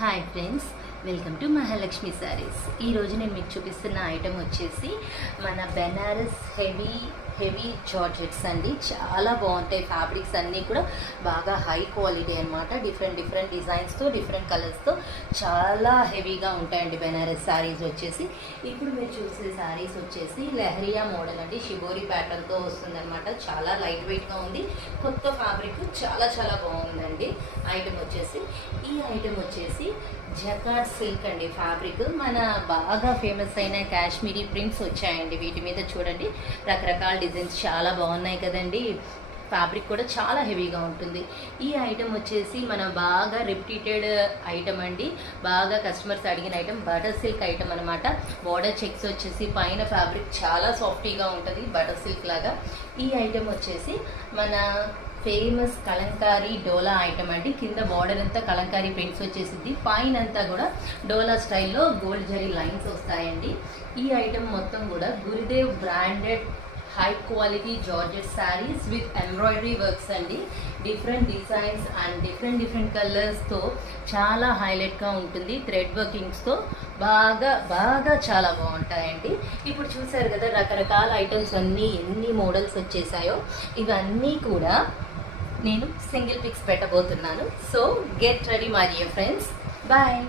Hi friends, welcome to Mahalakshmi saris. ఈరోజు నేను మీకు చూపిస్తున్న ఐటెం వచ్చేసి మన బెనారస్ హెవీ జార్జెట్స్ అండి. చాలా బాగుంటాయి. ఫ్యాబ్రిక్స్ అన్నీ కూడా బాగా హై క్వాలిటీ అనమాట. డిఫరెంట్ డిజైన్స్తో డిఫరెంట్ కలర్స్తో చాలా హెవీగా ఉంటాయండి బెనారస్ శారీస్ వచ్చేసి. ఇప్పుడు మీరు చూసే శారీస్ వచ్చేసి లెహరియా మోడల్ అండి. షిబోరి ప్యాటర్న్తో వస్తుందన్నమాట. చాలా లైట్ వెయిట్గా ఉంది. కొత్త ఫ్యాబ్రిక్ చాలా బాగుందండి. ఐటెం వచ్చేసి ఈ ఐటెం వచ్చేసి జకార్డ్ సిల్క్ అండి. ఫ్యాబ్రిక్ మన బాగా ఫేమస్ అయిన కాశ్మీరీ ప్రింట్స్ వచ్చాయండి. వీటి మీద చూడండి రకరకాల డిజైన్స్ చాలా బాగున్నాయి కదండి. ఫ్యాబ్రిక్ కూడా చాలా హెవీగా ఉంటుంది. ఈ ఐటెం వచ్చేసి మన బాగా రిపీటెడ్ ఐటెం అండి. బాగా కస్టమర్స్ అడిగిన ఐటెం బటర్ సిల్క్ ఐటెం అనమాట. బార్డర్ చెక్స్ వచ్చేసి పైన ఫ్యాబ్రిక్ చాలా సాఫ్టీగా ఉంటుంది, బటర్ సిల్క్ లాగా. ఈ ఐటెం వచ్చేసి మన ఫేమస్ కలంకారీ డోలా ఐటమ్ అండి. కింద బార్డర్ అంతా కలంకారీ ప్రింట్స్ వచ్చేసింది. పైన అంతా కూడా డోలా స్టైల్లో గోల్డ్ జరీ లైన్స్ వస్తాయండి. ఈ ఐటమ్ మొత్తం కూడా Gurudev branded high quality georgette saris with embroidery works అండి. డిఫరెంట్ డిజైన్స్ అండ్ డిఫరెంట్ కలర్స్తో చాలా హైలైట్గా ఉంటుంది. థ్రెడ్ వర్కింగ్స్తో బాగా చాలా బాగుంటాయండి. ఇప్పుడు చూసారు కదా రకరకాల ఐటమ్స్ ఎన్ని మోడల్స్ వచ్చేసాయో. ఇవన్నీ కూడా నేను సింగిల్ పిక్స్ పెట్టబోతున్నాను. So get ready my dear friends. Bye.